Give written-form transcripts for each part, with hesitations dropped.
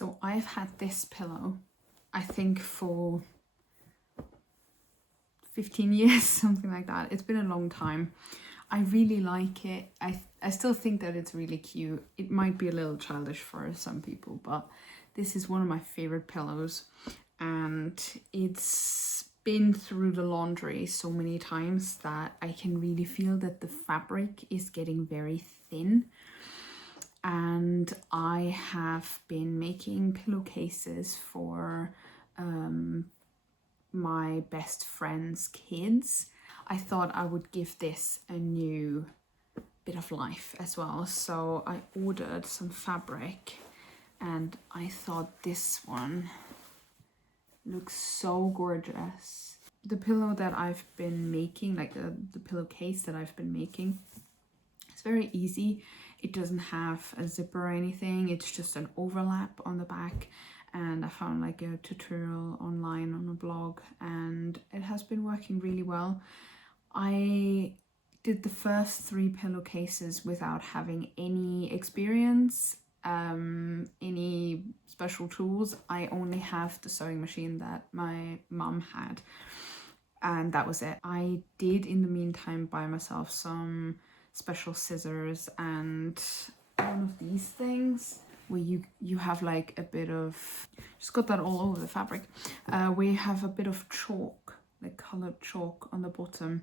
So I've had this pillow, I think for 15 years, something like that. It's been a long time. I really like it. I still think that it's really cute. It might be a little childish for some people, but this is one of my favorite pillows. And it's been through the laundry so many times that I can really feel that the fabric is getting very thin. And I have been making pillowcases for my best friend's kids. I thought I would give this a new bit of life as well. So I ordered some fabric and I thought this one looks so gorgeous. The pillow that I've been making, like the pillowcase that I've been making, it's very easy. It doesn't have a zipper or anything. It's just an overlap on the back. And I found like a tutorial online on a blog and it has been working really well. I did the first 3 pillowcases without having any experience, any special tools. I only have the sewing machine that my mum had and that was it. I did in the meantime buy myself some special scissors and one of these things where you have like a bit of, just got that all over the fabric, where you have a bit of chalk, like colored chalk on the bottom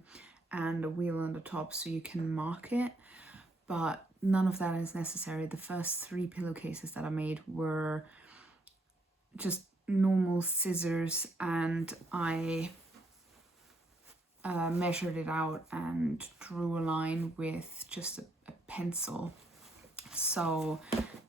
and a wheel on the top so you can mark it, but none of that is necessary. The first 3 pillowcases that I made were just normal scissors and I measured it out and drew a line with just a pencil. So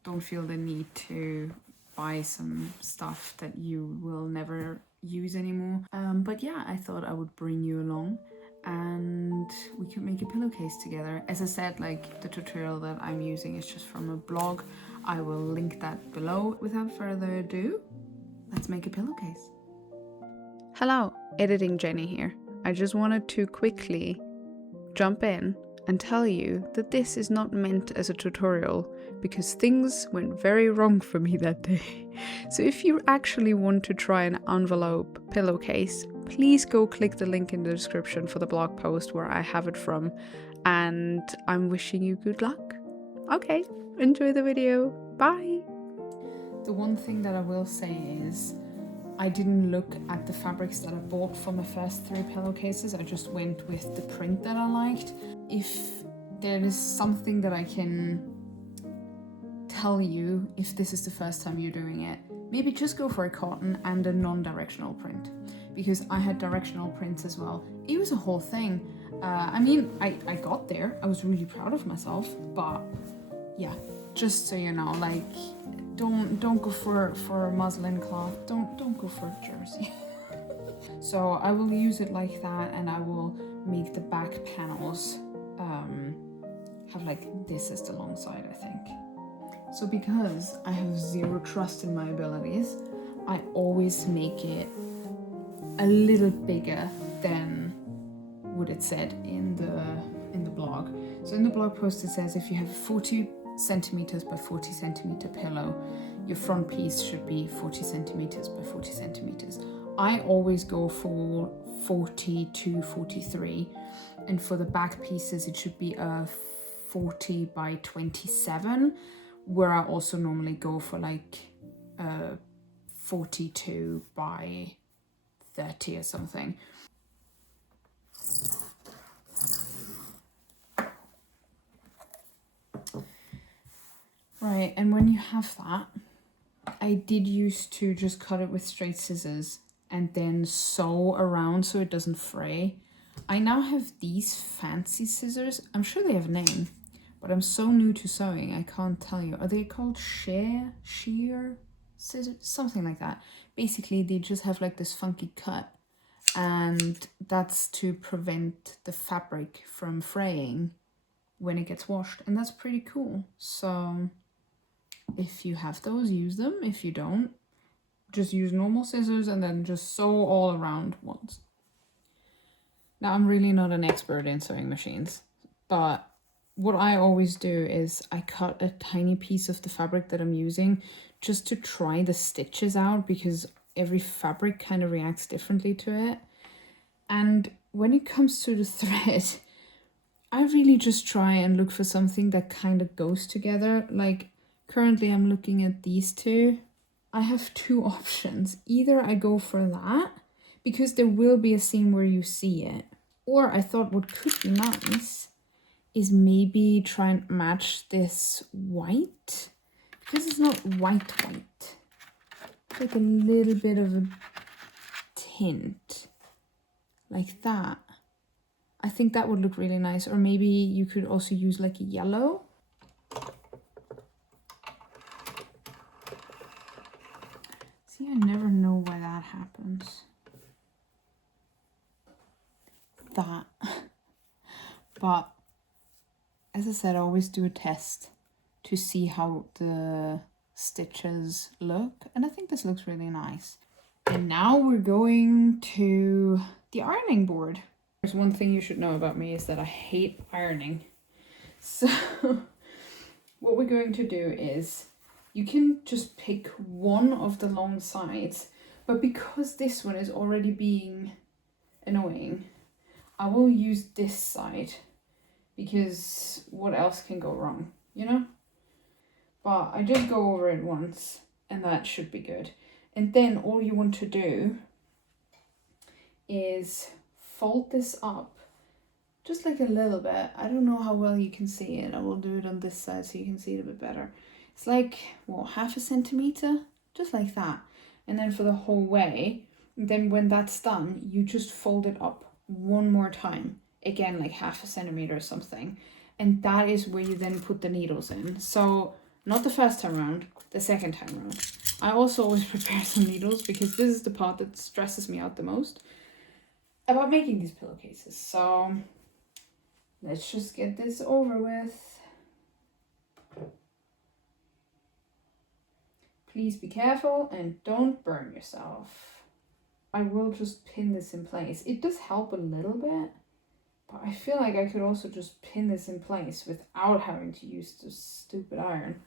don't feel the need to buy some stuff that you will never use anymore. But yeah, I thought I would bring you along and we could make a pillowcase together. As I said, like the tutorial that I'm using is just from a blog. I will link that below. Without further ado, let's make a pillowcase. Hello, Editing Jenny here. I just wanted to quickly jump in and tell you that this is not meant as a tutorial because things went very wrong for me that day. So if you actually want to try an envelope pillowcase, please go click the link in the description for the blog post where I have it from, and I'm wishing you good luck. Okay, enjoy the video. Bye! The one thing that I will say is I didn't look at the fabrics that I bought for my first 3 pillowcases. I just went with the print that I liked. If there is something that I can tell you, if this is the first time you're doing it, maybe just go for a cotton and a non-directional print, because I had directional prints as well. It was a whole thing. I mean, I got there. I was really proud of myself, but yeah, just so you know, like, don't go for muslin cloth. Don't go for jersey. So I will use it like that, and I will make the back panels have like this as the long side, I think. So because I have zero trust in my abilities, I always make it a little bigger than what it said in the blog. So in the blog post it says if you have 40 centimeters by 40 centimeter pillow, your front piece should be 40 centimeters by 40 centimeters. I always go for 40 to 43, and for the back pieces it should be a 40 by 27, where I also normally go for like 42 by 30 or something. Right, and when you have that, I did used to just cut it with straight scissors and then sew around so it doesn't fray. I now have these fancy scissors. I'm sure they have a name, but I'm so new to sewing, I can't tell you. Are they called shear scissors? Something like that. Basically, they just have like this funky cut, and that's to prevent the fabric from fraying when it gets washed, and that's pretty cool. So if you have those, use them. If you don't, just use normal scissors and then just sew all around once. Now, I'm really not an expert in sewing machines, but what I always do is I cut a tiny piece of the fabric that I'm using just to try the stitches out, because every fabric kind of reacts differently to it. And when it comes to the thread, I really just try and look for something that kind of goes together. Like currently I'm looking at these two. I have two options. Either I go for that, because there will be a seam where you see it. Or I thought what could be nice is maybe try and match this white. Because it's not white. It's like a little bit of a tint. Like that. I think that would look really nice. Or maybe you could also use like a yellow. See, I never know why that happens. That. But as I said, I always do a test to see how the stitches look. And I think this looks really nice. And now we're going to the ironing board. There's one thing you should know about me is that I hate ironing. So what we're going to do is you can just pick one of the long sides, but because this one is already being annoying, I will use this side, because what else can go wrong, you know? But I just go over it once and that should be good. And then all you want to do is fold this up just like a little bit. I don't know how well you can see it. I will do it on this side so you can see it a bit better. It's like, what, 1/2 centimeter? Just like that. And then for the whole way, and then when that's done, you just fold it up one more time. Again, like 1/2 centimeter or something. And that is where you then put the needles in. So not the first time around, the second time around. I also always prepare some needles, because this is the part that stresses me out the most about making these pillowcases. So let's just get this over with. Please be careful and don't burn yourself. I will just pin this in place. It does help a little bit, but I feel like I could also just pin this in place without having to use the stupid iron.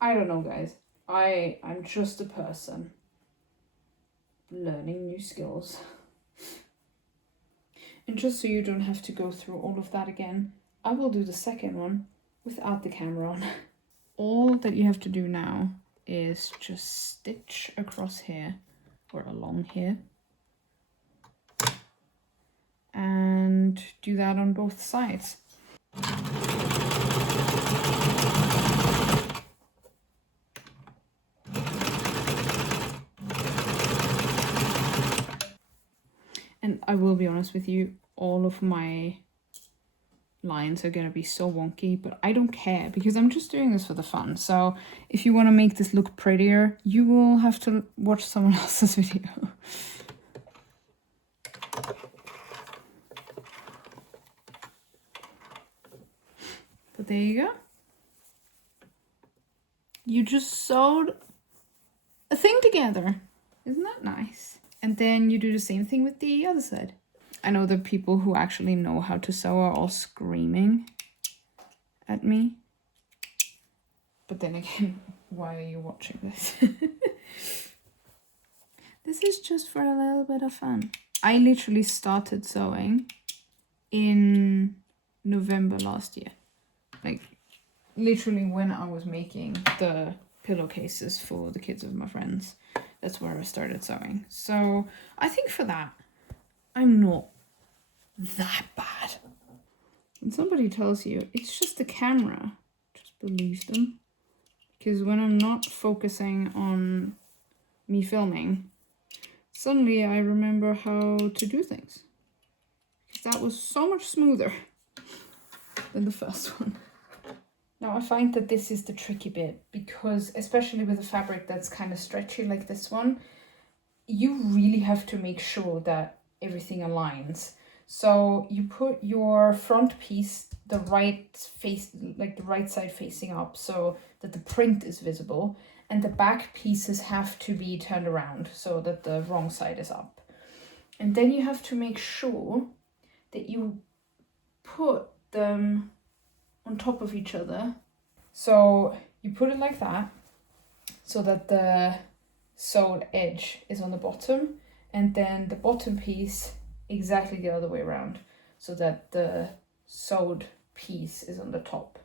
I don't know, guys. I'm just a person learning new skills. And just so you don't have to go through all of that again, I will do the second one without the camera on. All that you have to do now is just stitch across here, or along here. And do that on both sides. And I will be honest with you, all of my lines are gonna be so wonky, but I don't care, because I'm just doing this for the fun. So if you want to make this look prettier, you will have to watch someone else's video. But there you go. You just sewed a thing together. Isn't that nice? And then you do the same thing with the other side. I know the people who actually know how to sew are all screaming at me. But then again, why are you watching this? This is just for a little bit of fun. I literally started sewing in November last year. Like, literally when I was making the pillowcases for the kids of my friends. That's where I started sewing. So I think for that, I'm not that bad. When somebody tells you it's just the camera, just believe them. Because when I'm not focusing on me filming, suddenly I remember how to do things. Because that was so much smoother than the first one. Now I find that this is the tricky bit, because especially with a fabric that's kind of stretchy like this one, you really have to make sure that everything aligns. So you put your front piece the right face, like the right side facing up, so that the print is visible, and the back pieces have to be turned around so that the wrong side is up. And then you have to make sure that you put them on top of each other. So you put it like that so that the sewed edge is on the bottom, and then the bottom piece exactly the other way around so that the sewed piece is on the top.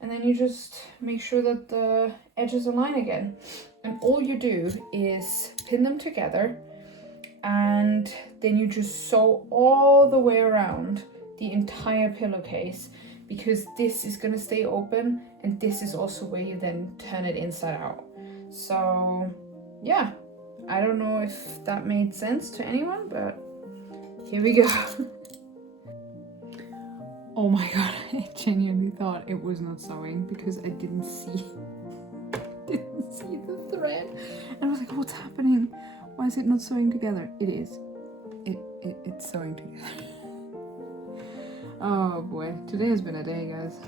And then you just make sure that the edges align again. And all you do is pin them together, and then you just sew all the way around the entire pillowcase, because this is going to stay open, and this is also where you then turn it inside out. So yeah, I don't know if that made sense to anyone, but here we go. Oh my god, I genuinely thought it was not sewing because I didn't see the thread. And I was like, what's happening? Why is it not sewing together? It is. It's sewing together. Oh boy, today has been a day, guys.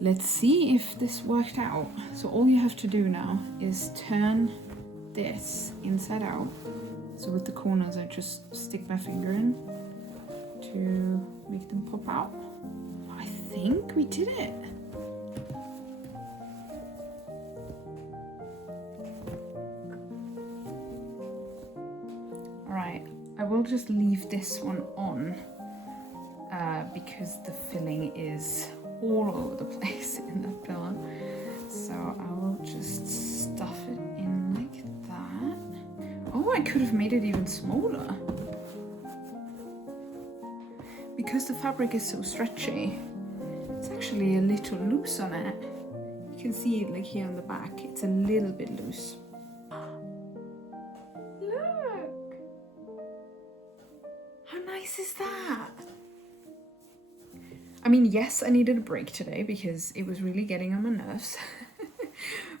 Let's see if this worked out. So all you have to do now is turn this inside out. So with the corners, I just stick my finger in to make them pop out. I think we did it. All right, I will just leave this one on because the filling is all over the place in that pillow. So I will just stuff it in like that. Oh, I could have made it even smaller. Because the fabric is so stretchy, it's actually a little loose on it. You can see it like here on the back, it's a little bit loose. Look! How nice is that? I mean, yes, I needed a break today because it was really getting on my nerves.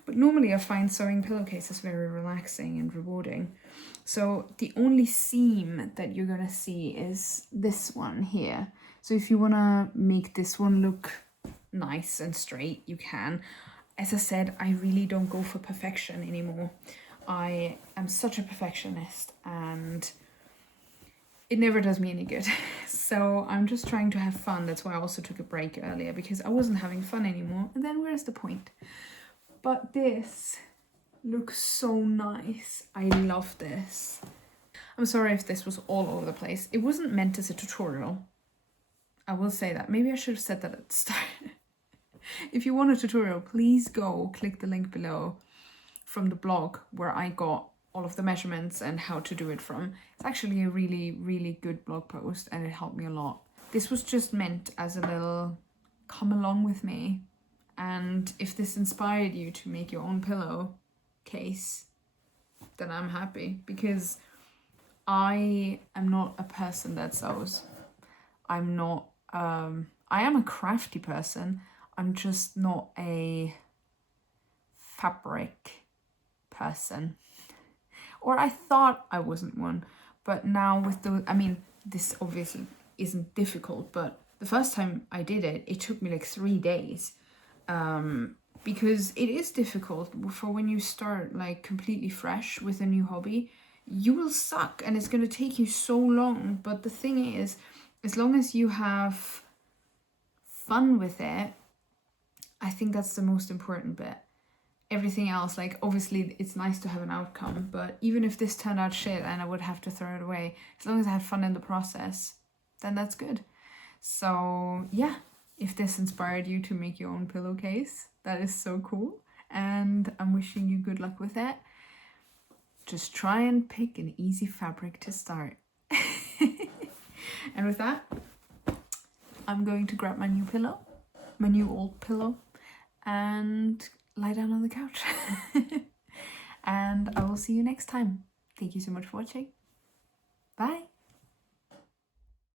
But normally I find sewing pillowcases very relaxing and rewarding. So the only seam that you're gonna see is this one here. So if you wanna make this one look nice and straight, you can. As I said, I really don't go for perfection anymore. I am such a perfectionist and it never does me any good. So I'm just trying to have fun. That's why I also took a break earlier, because I wasn't having fun anymore. And then where's the point? But this looks so nice. I love this. I'm sorry if this was all over the place. It wasn't meant as a tutorial. I will say that. Maybe I should have said that at the start. If you want a tutorial, please go click the link below from the blog where I got all of the measurements and how to do it from. It's actually a really, really good blog post and it helped me a lot. This was just meant as a little come along with me. And if this inspired you to make your own pillowcase, then I'm happy, because I am not a person that sews. I'm not, I am a crafty person. I'm just not a fabric person. Or I thought I wasn't one, but now with the, I mean, this obviously isn't difficult, but the first time I did it, it took me like 3 days. Because it is difficult for when you start like completely fresh with a new hobby. You will suck and it's going to take you so long. But the thing is, as long as you have fun with it, I think that's the most important bit. Everything else, like obviously it's nice to have an outcome, but even if this turned out shit and I would have to throw it away, as long as I had fun in the process, then that's good. So yeah, if this inspired you to make your own pillowcase, that is so cool. And I'm wishing you good luck with it. Just try and pick an easy fabric to start. And with that, I'm going to grab my new pillow, my new old pillow, and lie down on the couch. And I will see you next time. Thank you so much for watching. Bye.